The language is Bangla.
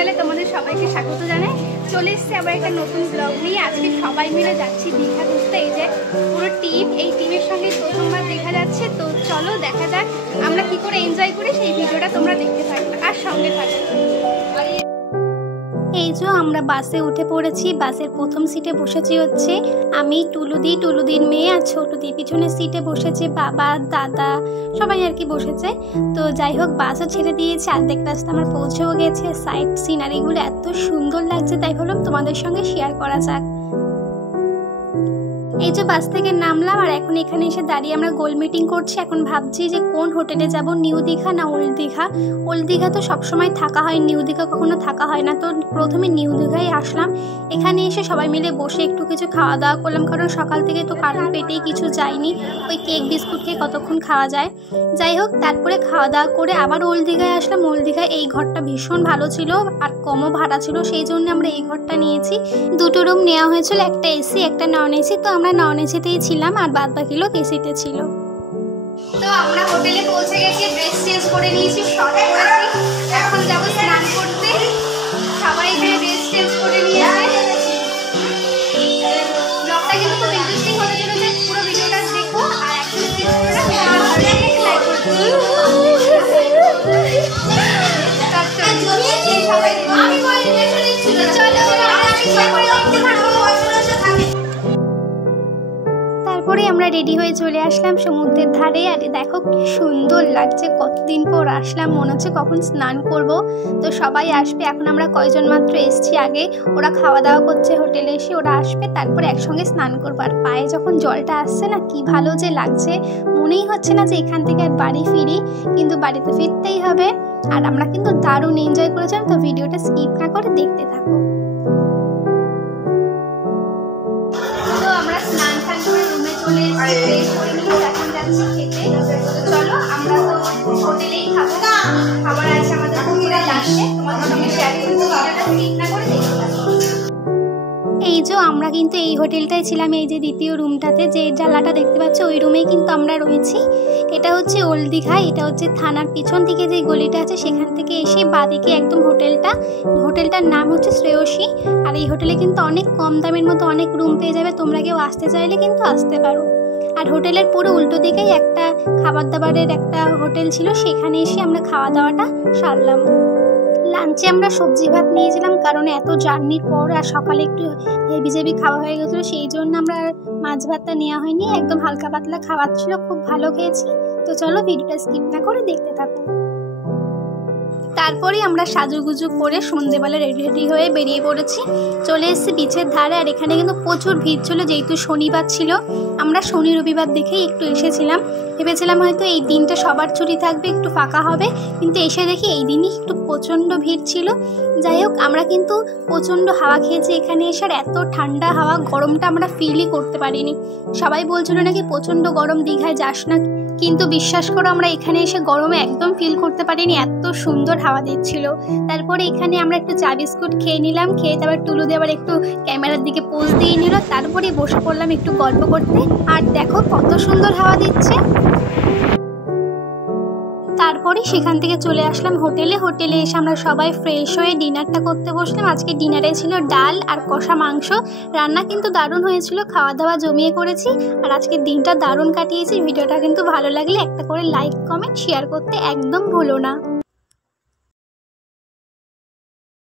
চ্যানেলে তোমাদের সবাইকে স্বাগত জানাই। চলে এসেছি আবার একটা নতুন ব্লগ নিয়ে। আজকে সবাই মিলে যাচ্ছি দীঘা ঘুরতে। এই যে পুরো টিম, এই টিমের সঙ্গে প্রথমবার দেখা যাচ্ছে। তো চলো দেখা যাক আমরা কি করে এনজয় করি, সেই ভিডিওটা তোমরা দেখতে থাকবে আর সঙ্গে থাকবে। এই যে আমরা বাসে উঠে পড়েছি। বাসের প্রথম সিটে বসেছি হচ্ছে আমি, টুলুদির মেয়ে, আর ছোটদি। পিছনের সিটে বসেছে বাবা, দাদা, সবাই আর কি বসেছে। তো যাই হোক, বাসও ছেড়ে দিয়েছে, অর্ধেক রাস্তা আমার পৌঁছেও গেছে। সাইড সিনারিগুলো এত সুন্দর লাগছে, তাই ভাবলাম তোমাদের সঙ্গে শেয়ার করা যাক। এই যে বাস থেকে নামলাম আর এখন এখানে এসে দাঁড়িয়ে আমরা গোল মিটিং করছি। এখন ভাবছি যে কোন হোটেলে যাব, নিউ দীঘা না ওল্ড দীঘা। ওল্ড দীঘা তো সবসময় থাকা হয়, নিউ দীঘা কখনো থাকা হয় না। তো প্রথমে নিউ দীঘায় আসলাম। এখানে এসে সবাই মিলে বসে একটু কিছু খাওয়া দাওয়া করলাম, কারণ সকাল থেকে তো কারোর পেটেই কিছু যায়নি। ওই কেক বিস্কুট খেয়ে কতক্ষণ খাওয়া যায়। যাই হোক, তারপরে খাওয়া দাওয়া করে আবার ওল্ড দীঘায় আসলাম। ওল্ড দীঘায় এই ঘরটা ভীষণ ভালো ছিল আর কমও ভাড়া ছিল, সেই জন্য আমরা এই ঘরটা নিয়েছি। দুটো রুম নেওয়া হয়েছিল, একটা এসি একটা নন এসি। তো আমরা নন এসিতেই ছিলাম আর বাদ বাকি লোক এসিতে ছিল। তো আমরা হোটেলে পৌঁছে গেছি, ড্রেস চেঞ্জ করে নিয়েছি, শর্ট পরেছি। এখন যাবো স্নান করতে। সবাই এখানে ড্রেস চেঞ্জ করে নিয়েছে। ব্লগটা কিন্তু খুব ইন্টারেস্টিং হতে চলেছে, পুরো ভিডিওটা দেখো আর এখন তারপরে আমরা রেডি হয়ে চলে আসলাম সমুদ্রের ধারে। আর দেখো কি সুন্দর লাগছে, কতদিন পর আসলাম, মনে হচ্ছে কখন স্নান করব। তো সবাই আসবে, এখন আমরা কয়জন মাত্র এসছি আগে। ওরা খাওয়া দাওয়া করছে হোটেলে এসে, ওরা আসবে, তারপরে একসঙ্গে স্নান করবো। আর পায়ে যখন জলটা আসছে না, কি ভালো যে লাগছে, মনেই হচ্ছে না যে এখান থেকে আর বাড়ি ফিরি, কিন্তু বাড়িতে ফিরতেই হবে। আর আমরা কিন্তু দারুণ এনজয় করেছিলাম। তো ভিডিওটা স্কিপ না করে দেখতে থাকো। তো আমরা স্নান করে রুমে চলে এসেছি, এখন যাচ্ছি খেতে। চলো, আমরা তো হোটেলেই খাবো, খাবার আছে আমাদের পুকুরে লাস্টে, তোমাদের সঙ্গে শেয়ার করতে ভিডিওটা স্কিপ না করে দেখতে থাকো। এই যে আমরা কিন্তু এই হোটেলটাই ছিলাম, এই যে দ্বিতীয় রুমটাতে, যে জানলাটা দেখতে পাচ্ছ ওই রুমেই কিন্তু আমরা রয়েছি। এটা হচ্ছে ওল্ড দীঘা, এটা হচ্ছে থানার পিছন দিকে যে গলিটা আছে সেখান থেকে এসে বাঁদিকে একদম হোটেলটার নাম হচ্ছে শ্রেয়সী। আর এই হোটেলে কিন্তু অনেক কম দামের মতো অনেক রুম পেয়ে যাবে, তোমরা কেউ আসতে চাইলে কিন্তু আসতে পারো। আর হোটেলের পুরো উল্টো দিকেই একটা খাবার দাবারের একটা হোটেল ছিল, সেখানে এসে আমরা খাওয়া দাওয়াটা সারলাম। লাঞ্চে আমরা সবজি ভাত নিয়েছিলাম, কারণ এত জার্নির পর আর সকালে একটু হেভি খাওয়া হয়ে গেছিলো, সেই জন্য আমরা মাছ ভাতটা নেওয়া হয়নি, একদম হালকা পাতলা খাবার ছিল, খুব ভালো খেয়েছি। তো চলো ভিডিওটা স্কিপ না করে দেখতে থাকো। তারপরে আমরা সাজুগুজু করে সন্ধেবেলা রেডি হয়ে বেরিয়ে পড়েছি, চলে এসেছি বিচের ধারে। আর এখানে কিন্তু প্রচুর ভিড় ছিল, যেহেতু শনিবার ছিল। আমরা শনি রবিবার দেখেই একটু এসেছিলাম, ভেবেছিলাম হয়তো এই দিনটা সবার ছুটি থাকবে, একটু ফাঁকা হবে, কিন্তু এসে দেখি এই দিনই একটু প্রচণ্ড ভিড় ছিল। যাই হোক, আমরা কিন্তু প্রচণ্ড হাওয়া খেয়েছি এখানে এসে, আর এত ঠান্ডা হাওয়া, গরমটা আমরা ফিলই করতে পারিনি। সবাই বলছিল নাকি প্রচণ্ড গরম, দীঘায় যাস না, কিন্তু বিশ্বাস করো আমরা এখানে এসে গরমে একদম ফিল করতে পারিনি, এত সুন্দর হাওয়া দিচ্ছিল। তারপরে এখানে আমরা একটু চা বিস্কুট খেয়ে নিলাম, খেয়ে তারপর টুলুদি আবার একটু ক্যামেরার দিকে পোজ দিয়ে নিল, তারপরে বসে পড়লাম একটু গল্প করতে। আর দেখো কত সুন্দর হাওয়া দিচ্ছে। তারপরে সেখান থেকে চলে আসলাম হোটেলে এসে আমরা সবাই ফ্রেশ হয়ে ডিনারটা করতে বসলাম। আজকে ডিনারে ছিল ডাল আর কষা মাংস, রান্না কিন্তু দারুণ হয়েছিল, খাওয়া দাওয়া জমিয়ে করেছি। আর আজকের দিনটা দারুণ কাটিয়েছি। ভিডিওটা কিন্তু ভালো লাগলে একটা করে লাইক কমেন্ট শেয়ার করতে একদম ভুলো না।